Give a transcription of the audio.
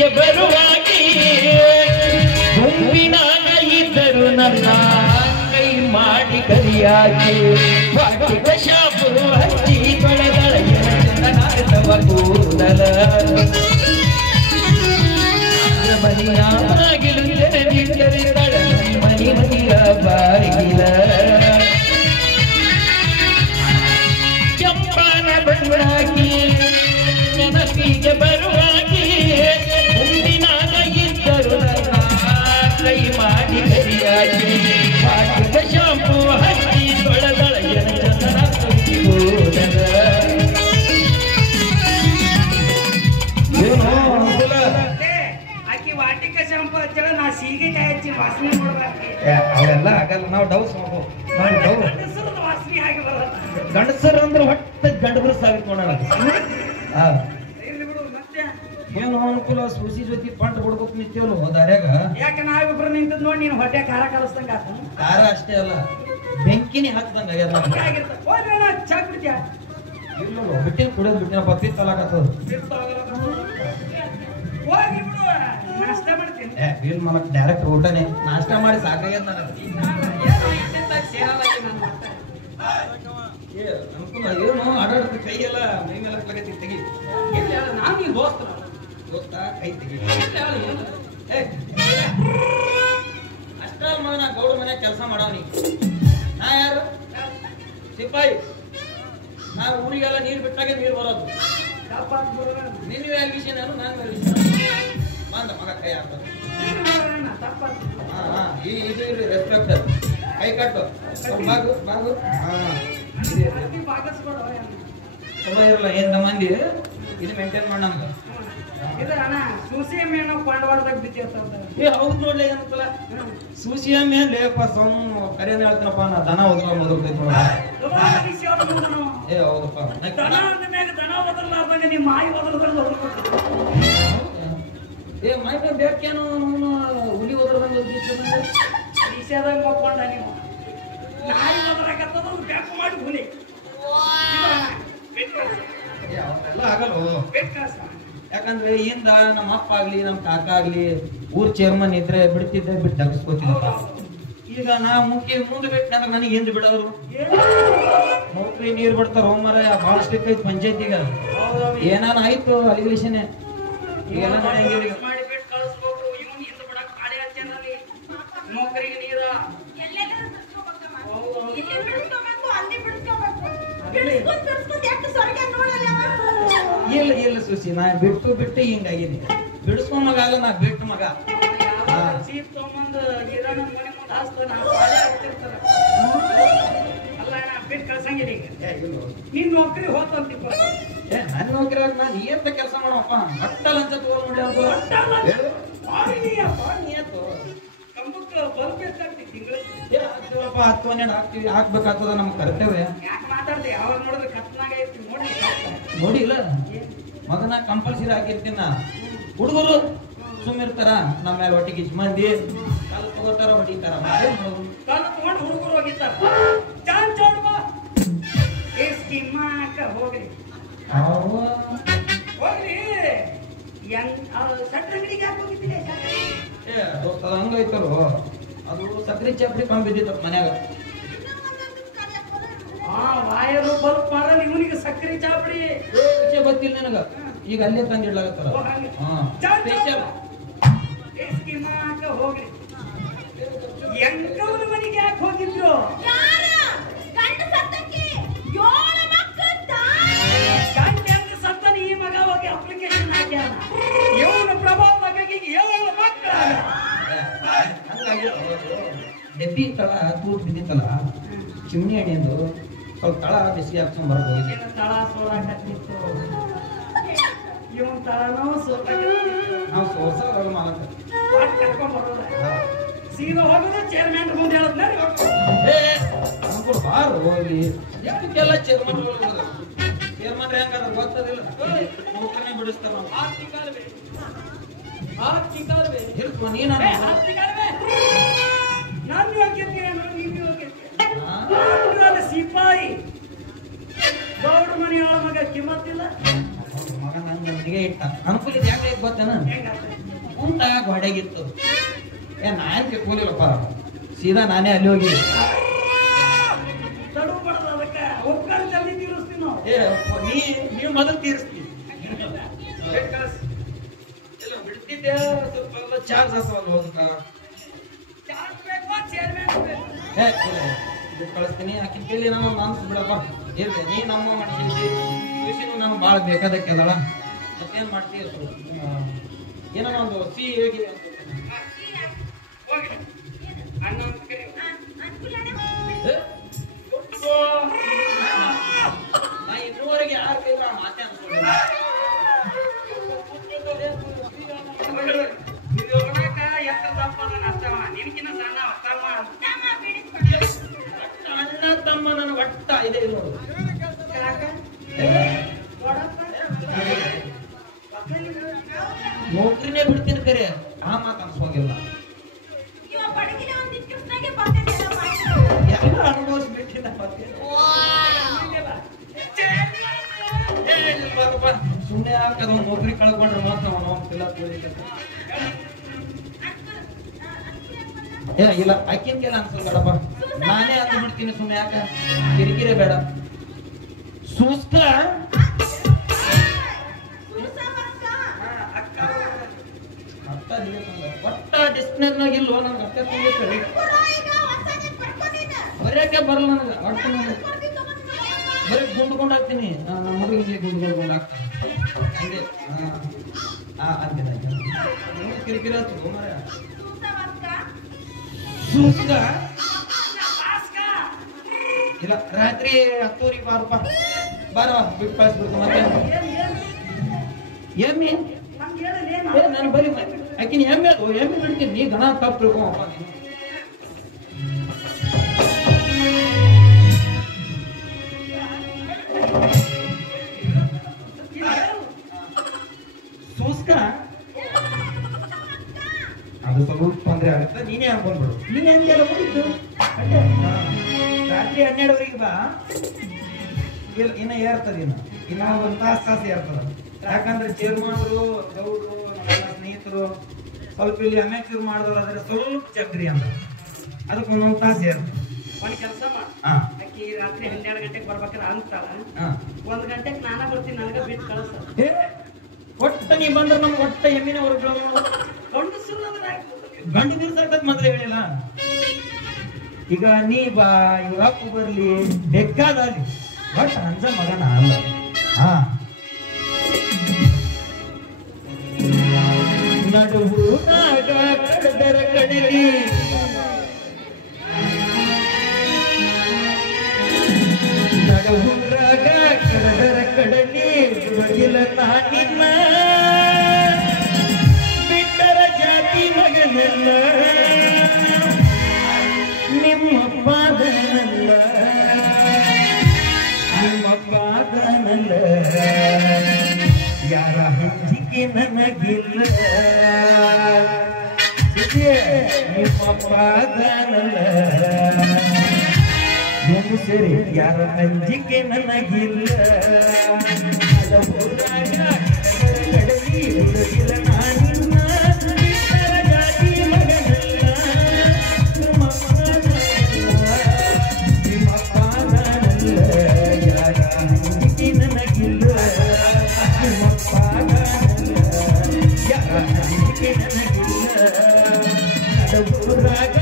ಮನಸ್ಸಿಗೆ ಬರುವಾಗಿ ಗುಂಪಿನಾಗ ಇದ್ದರು ನನ್ನ ಕೈ ಮಾಡಿ ಕರಿಯಾಗಿ ವಾಟಿಕ ಶಾಪು ಹಚ್ಚಿ ತೊಳೆದಳ ಚಂದನಾರ್ಥವ ಕೂದಲ ಮನಿಯ ಬಾಗಿಲು ತೆರೆದಿದ್ದರಿದಳ ಮನಿಯ ಬಾಗಿಲ ಕೆಂಪನ ಬಣ್ಣಾಗಿ ಮನಸ್ಸಿಗೆ ಬರುವಾಗಿ ಮುಂದಿನಾಗ ಇದ್ದರು ಕೈ ಮಾಡಿ ಕರಿಯಾಗಿ ವಾಟಿಕ ಶಾಂಪು ಹಚ್ಚಿ ತೊಳೆದಳ ಚಂದನ ಕೂದಲ ನಾ ಸೀಗೆಕಾಯಿ ಹಚ್ಚಿ ವಾಸನೆ ನೋಡ್ಬೇಕು ಅವೆಲ್ಲ ಆಗಲ್ಲ ನಾವು ಡೌಸ್ ವಾಸನೆ ಆಗಿ ಬರಲ್ಲ ಗಂಡಸರು ಅಂದ್ರೆ ಹೊಟ್ಟೆ ಗಂಡದ್ರು ಸಾವಿರ ನೋಡೋಣ ಮತ್ತೆ ಏನು ಅನುಕೂಲ ಸುಸಿ ಜೊತೆ ಪಂಟ್ ಬಿಡ್ಬೇಕು ನಿಂತೇವಲ್ಲ ದಾರ್ಯಾಗ ಯಾಕೆ ನಾವಿಬ್ರು ನಿಂತದ್ ನೋಡಿ ನೀನು ಹೊಟ್ಟೆ ಖಾರ ಕಲಿಸ್ದಂಗ ಖಾರ ಅಷ್ಟೇ ಅಲ್ಲ ಬೆಂಕಿನೇ ಹಾಕ್ದಂಗ ಚಾ ಕುಡಿದ್ಯಾ ಇಲ್ಲ ಬಿಟ್ಟಿನ ಕುಡಿಯೋದು ಬಿಟ್ಟಿನ ಪಪ್ಪಿ ತಲಾಕತ್ತದ ಹೋಗಿ ಬಿಡು ನಾಷ್ಟ ಮಾಡ್ತೀನಿ ಬೀಲ್ ಮಾಡಕ್ ಡೈರೆಕ್ಟ್ ಊಟನೇ ನಾಷ್ಟ ಮಾಡಿ ಸಾಕಾಗ್ಯದ ನನಗೆ ಅನುಕೂಲ ಏನು ಆಡಾಡ್ತ ಕೈಯೆಲ್ಲ ಮೈ ಮೇಲೆ ಹಾಕ್ಲಾಗತ್ತಿ ತೆಗಿ ನಾನು ನೀನು ದೋಸ್ತ ಕೈ ತೆಗಿ ಅಷ್ಟ ನಾ ಗೌಡ ಮನ್ಯಾಗ ಕೆಲಸ ಮಾಡವನಿ ನಾ ಯಾರು ಸಿಪಾಯಿ ನಾ ಊರಿಗೆಲ್ಲ ನೀರು ಬಿಟ್ಟಾಗೆ ನೀರು ಬರೋದು ನೀನು ಯಾರು ವಿಷಯ ನಾನು ವಿಷಯ ಬಂದ ಮಗ ಕೈ ಹಾಕೋದು ಇದು ಇರ್ರಿ ರೆಸ್ಪೆಕ್ಟ್ ಕೈ ಕಟ್ಟು ಬಾಗು ಬಾಗು ಚಲೋ ಇರಲ್ಲ ಏನ್ ಮಂದಿ ಇದು ಮೇಂಟೈನ್ ಮಾಡ ನಮ್ಗೆ ಹೌದು ನೋಡ್ಲಿ ಏನಂತಲ್ಲ ಸೂಸಿಯ ಮೇಲೆ ಕರಿಯನ್ನ ಹೇಳ್ತೀನಪ್ಪ ನಾ ದನ ಹೋದ್ರ ಮೊದಲು ಏ ಹೌದಪ್ಪ ಏ ಮೈ ಬೇಕೇನು ಹುಲಿ ಹೋದ್ರದಂಗ ಮಕ್ಕೊಂಡ ನೀವು ನಾಯಿ ಹೋದ್ರಾಗತ್ತದ ಬ್ಯಾಕ್ ಮಾಡಿ ಹುಲಿ ಎಲ್ಲ ಆಗಲ್ಲ ಯಾಕಂದ್ರೆ ಇಂದ ನಮ್ಮ ಅಪ್ಪ ಆಗ್ಲಿ ನಮ್ಮ ಕಾಕ ಆಗ್ಲಿ ಊರ್ ಚೇರ್ಮನ್ ಇದ್ರೆ ಬಿಡ್ತಿದ್ದೆ ಬಿಟ್ಟು ತಗಸ್ಕೋತಿದ್ದ ಈಗ ನಾ ಮುಂದೆ ಬಿಟ್ಟಂದ್ರೆ ನನಗೆ ಹಿಂದ್ ಬಿಡೋರು ನೌಕರಿ ನೀರ್ ಬಿಡ್ತಾರ ಹೋಮರ ಭಾಳ ಸ್ಟ್ರಿಕ್ ಐತಿ ಪಂಚಾಯತಿಗ ಏನಾನ ಆಯ್ತು ಅಲಿಗೇಷನ್ ಈಗೆಲ್ಲ ಮಾಡಿಬಿಟ್ಟು ಕಳಿಸ್ಬೇಕು ಇವನ್ ಹಿಂದ್ ಬಿಡಕ್ ಕಾಳಿ ಹಚ್ಚನಲ್ಲಿ ನೌಕರಿಗೆ ನೀರ ಇಲ್ಲ ಸುಸಿ ನಾ ಬಿಟ್ಟು ಹಿಂಗಾಗಿನಿ ಬಿಡಿಸ್ಕೊ ಮಗ ಅಲ್ಲ ನಾ ಬಿಟ್ಟು ಮಗ ಸೀಪ್ ತಗೊಂಬಂದು ನೀರನ್ನ ಮನೆ ಮುಂದೆ ಹಾಸ್ತಾನ ಅಲ್ಲ ನಾ ಬಿಟ್ಟು ಕಳ್ಸಂಗಿಲ್ಲ ಈಗ ನಿನ್ ನೌಕರಿ ಹೋತಂತಿಪ್ಪ ನನ್ನ ನೌಕರಿ ನಾನು ಏಂತ ಕೆಲಸ ಮಾಡಪ್ಪ ಮಟ್ಟ ಲಂಚ ತಗೊಂಡ್ ನೋಡಿ ಕಂಬಕ್ಕೆ ಬರ್ಬೇಕಾಗ್ತಿ ತಿಂಗಳಿಗೆ 10-12 ಹಾಕ್ತಿವಿ ಹಾಕ್ಬೇಕಾಗ್ತದ ನಮ್ ಕರ್ತವ್ಯ ಯಾಕೆ ಮಾತಾಡ್ತಿ ಯಾವಾಗ ನೋಡಿದ್ರೆ ಕತ್ನಾಗ ಇರ್ತಿ ನೋಡಿಲ್ಲ ಮಗನ ಕಂಪಲ್ಸರಿ ಹಾಕಿರ್ತೀನಿ ನಾ ಹುಡುಗರು ಸುಮ್ಮಿರ್ತಾರ ನಮ್ಮ ಮೇಲೆ ಒಟ್ಟಿಗೆ ಮಂದಿ ಕಾಲು ತಗೋತಾರ ಹೊಡಿತಾರ ಕಾಲು ತಗೊಂಡು ಹುಡುಗರು ಹೋಗಿರ್ತಾರ ಹೋಗ್ರಿ ಹೋಗ್ರಿ ಸಟ್ರ ಅಂಗಡಿಗೆ ಯಾಕೆ ಹೋಗಿದ್ದೀರಿ ಅದು ಹಂಗೈತಲ್ವ ಅದು ಸಕ್ರಿ ಚಾಪಡಿ ಕಂಬ ಬಿದ್ದಿತ್ತು ಮನ್ಯಾಗ ವಾಯರು ಬಲ್ಪ್ ಮಾಡಲ್ಲ ಇವನಿಗೆ ಸಕ್ರಿ ಚಾಪಡಿ ವಿಷಯ ಗೊತ್ತಿಲ್ಲ ನನಗ ಈಗ ಅಲ್ಲೇ ತಂದಿಡ್ಲಾಗತ್ತಾರ ಸ್ಪೆಷಲ್ ಹೋಗ್ರಿ ಎಂಕವನ ಮನೆಗೆ ಯಾಕೆ ಹೋಗಿದ್ರು ಸತ್ತನ ಈ ಮಗ ಹೋಗಿ ಅಪ್ಲಿಕೇಶನ್ ಹಾಕ್ಯಾನ ಇವನ ಪ್ರಭಾವ ಮಗಗೆ 7 ಮಕ್ಕಳ ಡೆಬ್ಬಿ ತಳ ತೂಟ್ ಬಿದ್ದಿತ್ತಲ್ಲ ಚಿಮಣಿ ಎಣ್ಣೆಂದು ಸ್ವಲ್ಪ ತಳ ಬಿಸಿ ಹಾಕ್ಸ್ಕೊಂಡ್ ಬರಕ್ ಹೋಗಿದ್ದೆ ತಳ ಸೋರಾಕತ್ತಿತ್ತು ಇವನ್ ತಳನೋ ನಾವು ಸೋರ್ಸಲ್ಲ ಮಾಡಕ್ ಕರ್ಕೊಂಡ್ ಬರೋದ ಸೀದಾ ಹೋಗೋದು ಚೇರ್ಮನ್ ಮುಂದೆ ಹೇಳದ್ನ ಅನ್ಕೊಡ್ ಬಾರು ಹೋಗಿ ಯಾಕೆಲ್ಲ ಚೇರ್ಮನ್ ಹೆಂಗಾರ ಗೊತ್ತದಿಲ್ಲ ನೌಕರನೇ ಬಿಡಿಸ್ತಾರ ನೀನ ನಾನು ಯೋಗ್ಯತೆ ನೀವು ಯೋಗ್ಯತೆ ಸಿಪಾಯಿ ಗೌಡ ಮನೆಯಾಳ ಮಗ ಕಿಮ್ಮತ್ತಿಲ್ಲ ಮಗ ನಂಗೆ ಕಟ್ಟಿಗೆ ಇಟ್ಟ ಅನುಕೂಲ ಇದು ಯಾಕೆ ಗೊತ್ತೇನ ಊಟ ಗೋಡೆಗಿತ್ತು ನಾನ್ ಕೂಲಿಲ್ಲಪ್ಪ ಸೀದಾ ನಾನೇ ಅಲ್ಲಿ ಹೋಗಿ ನೀವು ಮೊದಲು ತೀರಿಸ್ತೀನಿ ಬಿಡ್ತಿದ್ದೆ ಸ್ವಲ್ಪ ಚಾರ್ಜ್ ಆಗ್ತಾವಲ್ಲ ಹೋದಕ್ಕ ಕಳಿಸ್ತೀನಿ ಆಕಿನ ಕೇಳಿ ನಾನು ಬಿಡಪ್ಪ ಇರ್ಲಿ ನೀ ನಮ್ಮ ಮಾಡ್ತೀನಿ ಕೃಷಿನೂ ನಮ್ಗೆ ಭಾಳ ಬೇಕಾದಕ್ಕೆದಳ ಮತ್ತೇನ್ ಮಾಡ್ತೀವಿ ಏನೋ ಒಂದು ಸಿಹಿ ಹೇಗಿದೆ ನಾ ಇನ್ನೂವರೆಗೆ ಯಾರ ಕೈದ್ರ ಮಾತೆ ಅನ್ಸ್ಕೊಂಡಿಲ್ಲ ಅಣ್ಣ ತಮ್ಮ ನನ್ನ ಒಟ್ಟ ಇದೆ ನೋಡು ನೌಕರಿನೇ ಬಿಡ್ತೀನಿ ಕರೆ ಆ ಮಾತು ಅನ್ಸೋಂಗಿಲ್ಲ ಎಲ್ಲ ಅನುಭವಿಸ್ಬಿಟ್ಟಿದ್ದ ಸುಮ್ಮನೆ ಹಾಕದ ನೌಕರಿ ಕಳ್ಕೊಂಡ್ರೆ ಮಾತ್ರ ಇಲ್ಲ ಅಕ್ಕಿನ್ಗೆಲ್ಲ ಅನ್ಸಲ್ಬೇಡಪ್ಪ ನಾನೇ ಅಂದ್ಬಿಡ್ತೀನಿ ಸುಮ್ಮನೆ ಯಾಕ ಕಿರಿಕಿರಿ ಬೇಡ ಸೂಸ್ಕ ಒಟ್ಟ ಡಿಸ್ಪ್ಲೇನಾಗ ಇಲ್ವೋ ನನ್ಗೆ ಅಕ್ಕ ತಂದಿರ್ತಾರೆ ಬರೆಯಕ್ಕೆ ಬರಲ್ಲ ನನಗೆ ಒಟ್ಟು ನನಗೆ ಬರೀ ಗುಂಡ್ಕೊಂಡು ಹಾಕ್ತೀನಿ ನಮ್ಮ ಹುಡುಗಿಗೆ ಗುಂಡ್ಕೊಂಡು ಹಾಕ್ತೀನಿ ಹಂಗೆ ಅಂತಿನ ಕಿರಿಕಿರಿ ಆಯ್ತು ಮರ ಸೂಸ್ಕ ಇಲ್ಲ ರಾತ್ರಿ 10:00 ಬಾರಪ್ಪ ಬಾರವ ಬಿಟ್ಟು ಕಳಿಸ್ಬಿಡ್ತು ಮತ್ತೆ ಎಮ್ಮೆ ನಾನು ಬರೀ ಆಕಿನ ಎಮ್ಮೆ ಬಿಡ್ತೀನಿ ನೀ ದನ ತಪ್ಪು ತಿಳ್ಕೊಪ್ಪ ನೀನು ಸೂಸ್ಕ ಅದು ಸ್ವಲ್ಪ ತೊಂದರೆ ಆಗುತ್ತೆ ನೀನೇ ಅನ್ಕೊಂಡ್ಬಿಡು ನೀನೇ ಹಂಗೆಲ್ಲ ಹೋಗಿದ್ದು ರಾತ್ರಿ 12:00 ಬಾ ಇಲ್ಲ ಇನ್ನ ಏರ್ತದ ಇನ್ನ ಒಂದು ತಾಸು ಏರ್ತದ ಯಾಕಂದ್ರೆ ಚೇರ್ಮನ್ರು ಗೌಡ್ರು ನಮ್ಮ ಸ್ನೇಹಿತರು ಸ್ವಲ್ಪ ಇಲ್ಲಿ ಅಮೆಚೂರ್ ಮಾಡಿದ್ರು ಅದ್ರ ಸ್ವಲ್ಪ ಚಕ್ರಿ ಅಂತ ಅದಕ್ಕೆ ಒಂದೊಂದು ತಾಸು ಏರ್ತದೆ ಒಂದ್ ಕೆಲಸ ಮಾಡ ಅಕ್ಕಿ ರಾತ್ರಿ 12 ಗಂಟೆಗೆ ಬರ್ಬೇಕಾರ ಅಂತಾಳ 1 ಗಂಟೆಗೆ ನಾನ ಬರ್ತೀನಿ ನನಗ ಬಿಟ್ಟು ಕಳ್ಸ ಒಟ್ಟ ನೀ ಬಂದ್ರೆ ನಮ್ಗೆ ಒಟ್ಟ ಎಮ್ಮಿನ ಹೊರಗಳು ಗಂಡು ಬೀರ್ಸಾಕತ್ ಮೊದಲೇ ಹೇಳಿಲ್ಲ ಈಗ ನೀ ಬಾ ಇವ್ರಾಕು ಬರ್ಲಿ ಬೇಕಾದಲ್ಲಿ ಒಟ್ಟ ಅಂಜ ಮಗನ ಅಲ್ಲ ನಡುವು ನಾಗ ಕಡದರ ಕಡಲಿ ನಡುವು ರಾಗ ಕಡದರ ಕಡಲಿ ಬಗಿಲ ನಾನಿನ್ನ ಬಿಟ್ಟರ ಜಾತಿ ಮಗನಲ್ಲ ನಿಮ್ಮ ಪಾದನಲ್ಲ ನಿಮ್ಮ ಪಾದನಲ್ಲ ಯಾರ ಹಂಚಿಕೆ ನನಗಿಲ್ಲ ನಿಮ್ಮ ಪಾದನಲ್ಲ ಏನು ಸರಿ ಯಾರ ಹಂಚಿಕೆ ನನಗಿಲ್ಲ ಕಡಲಿ ಹುಡುಗಿಲ ನಾನಿನ್ನ ಬಿಟ್ಟರ ಜಾತಿ ಮಗನಲ್ಲ ನಿಮ್ಮ ಪಾದನಲ್ಲ ಯಾರ ಹಂಚಿಕೆ ನನಗಿಲ್ಲ ನಿಮ್ಮ ಪಾದನಲ್ಲ ಯಾರ ಹಂಚಿಕೆ ನನಗಿಲ್ಲ ನಡುವು ರಾಗ